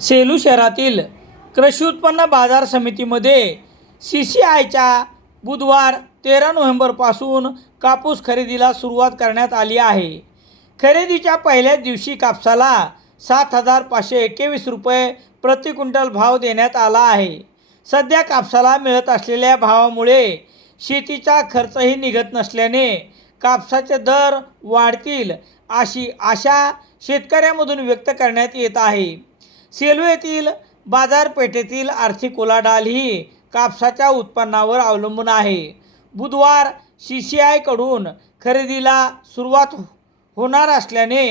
सेलू शहरातील कृषी उत्पन्न बाजार समितीमध्ये सी सी आयच्या बुधवार तेरा नोव्हेंबरपासून कापूस खरेदीला सुरुवात करण्यात आली आहे. खरेदीच्या पहिल्याच दिवशी कापसाला सात हजार पाचशे एकवीस रुपये प्रति क्विंटल भाव देण्यात आला आहे. सध्या कापसाला मिळत असलेल्या भावामुळे शेतीचा खर्चही निघत नसल्याने कापसाचे दर वाढतील अशी आशा शेतकऱ्यामधून व्यक्त करण्यात येत आहे. सेलू येथील बाजारपेठेतील आर्थिक उलाढाल ही कापसाच्या उत्पन्नावर अवलंबून आहे. बुधवार सी सी आयकडून खरेदीला सुरुवात होणार असल्याने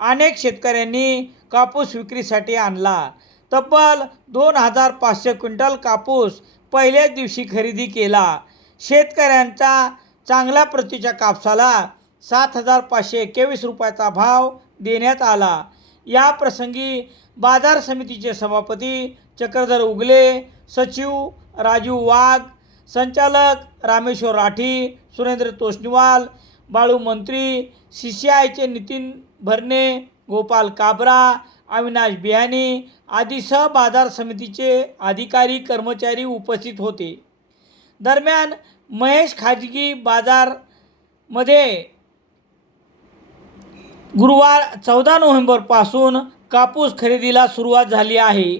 अनेक शेतकऱ्यांनी कापूस विक्रीसाठी आणला. तब्बल दोन हजार पाचशे क्विंटल कापूस पहिल्याच दिवशी खरेदी केला. शेतकऱ्यांचा चांगल्या प्रतीच्या कापसाला सात हजार पाचशे एकवीस रुपयाचा भाव देण्यात आला. या प्रसंगी बाजार समितीचे सभापती चक्रधर उगले सचिव राजू वाघ संचालक रामेश्वर राठी सुरेंद्र तोष्णीवाल बाळू मंत्री सी सी आयचे नितीन भरणे गोपाल काबरा अविनाश बिहानी आदीसह बाजार समितीचे अधिकारी कर्मचारी उपस्थित होते. दरम्यान महेश खाजगी बाजारमध्ये गुरुवार चौदा नोव्हेंबरपासून कापूस खरेदीला सुरुवात झाली आहे.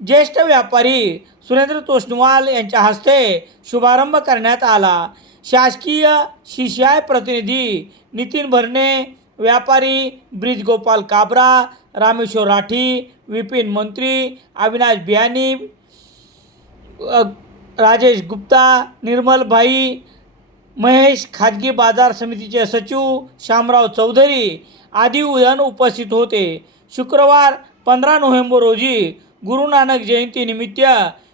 ज्येष्ठ व्यापारी सुरेंद्र तोष्णवाल यांच्या हस्ते शुभारंभ करण्यात आला. शासकीय शिष्याय प्रतिनिधी नितीन भरणे व्यापारी ब्रिज गोपाल काबरा रामेश्वर राठी विपिन मंत्री अविनाश बियानी राजेश गुप्ता निर्मल भाई महेश खाजगी बाजार समितीचे सचिव शामराव चौधरी आदी उदन उपस्थित होते. शुक्रवार पंधरा नोव्हेंबर रोजी गुरु नानक जयंतीनिमित्त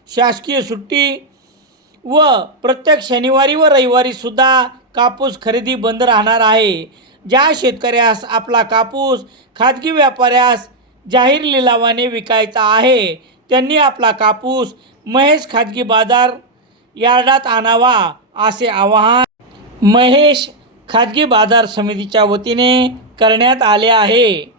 शासकीय सुट्टी व प्रत्येक शनिवारी व रविवारी सुद्धा कापूस खरेदी बंद राहणार आहे. ज्या शेतकऱ्यास आपला कापूस खाजगी व्यापाऱ्यास जाहीर लिलावाने विकायचा आहे त्यांनी आपला कापूस महेश खाजगी बाजार यार्डात आणावा असे आवाहन महेश खाजगी बाजार समितीच्या वतीने करण्यात आले आहे.